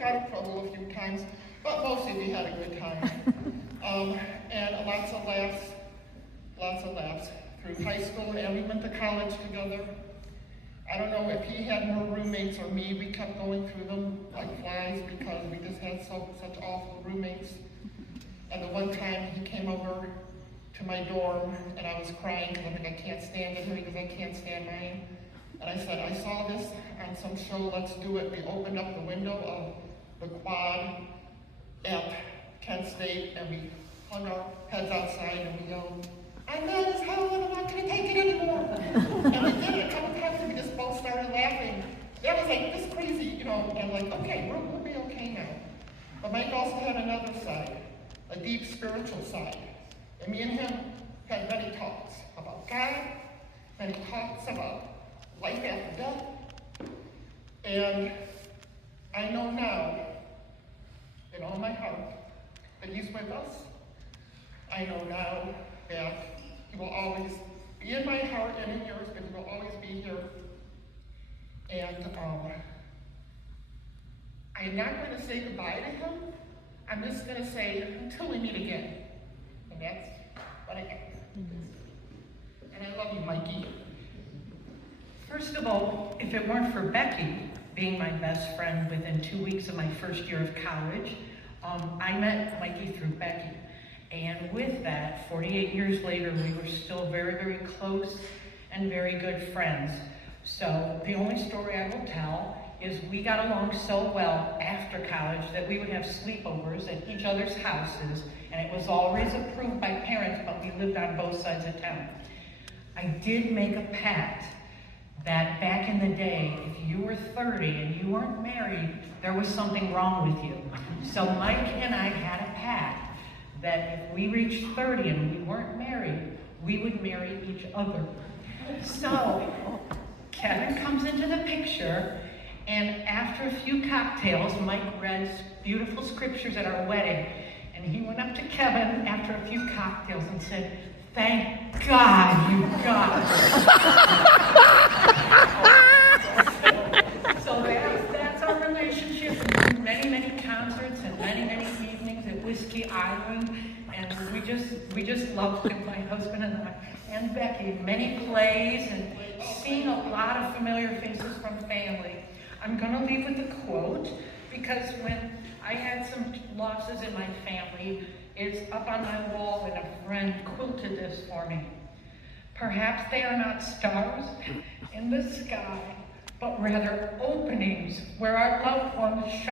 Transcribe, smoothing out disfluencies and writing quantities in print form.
got in trouble a few times, but mostly we had a good time. And lots of laughs through high school, and we went to college together. I don't know if he had more roommates or me. We kept going through them like flies because we just had such awful roommates. And the one time he came over to my dorm and I was crying because I'm like, I can't stand it here because I can't stand mine. And I said, I saw this on some show, let's do it. We opened up the window of the quad at Kent State and we hung our heads outside and we yelled, I'm mad as hell and I'm not gonna take it anymore. And we did it a couple times and we just both started laughing. That was like this crazy, you know, and like, okay, we'll be okay now. But Mike also had another side, a deep spiritual side. And me and him had many talks about God, many talks about life after death. And I know now, in all my heart, that he's with us. I know now that he will always be in my heart and in yours, but he will always be here. And I'm not going to say goodbye to him. I'm just going to say until we meet again. And that's what I got. And I love you, Mikey. First of all, if it weren't for Becky being my best friend within 2 weeks of my first year of college, I met Mikey through Becky. And with that, 48 years later, we were still very, very close and very good friends. So the only story I will tell is we got along so well after college that we would have sleepovers at each other's houses, and it was always approved by parents, but we lived on both sides of town. I did make a pact that back in the day, if you were 30 and you weren't married, there was something wrong with you. So Mike and I had a pact that if we reached 30 and we weren't married, we would marry each other. So Kevin comes into the picture, and after a few cocktails, Mike read beautiful scriptures at our wedding, and he went up to Kevin after a few cocktails and said, "Thank God you got it." So that's our relationship. Many, many concerts and many, many evenings at Whiskey Island, and we just love it, my husband and I, and Becky. Many plays and seeing a lot of familiar faces from family. I'm going to leave with a quote, because when I had some losses in my family, it's up on my wall, and a friend quilted this for me. Perhaps they are not stars in the sky, but rather openings where our loved ones shine.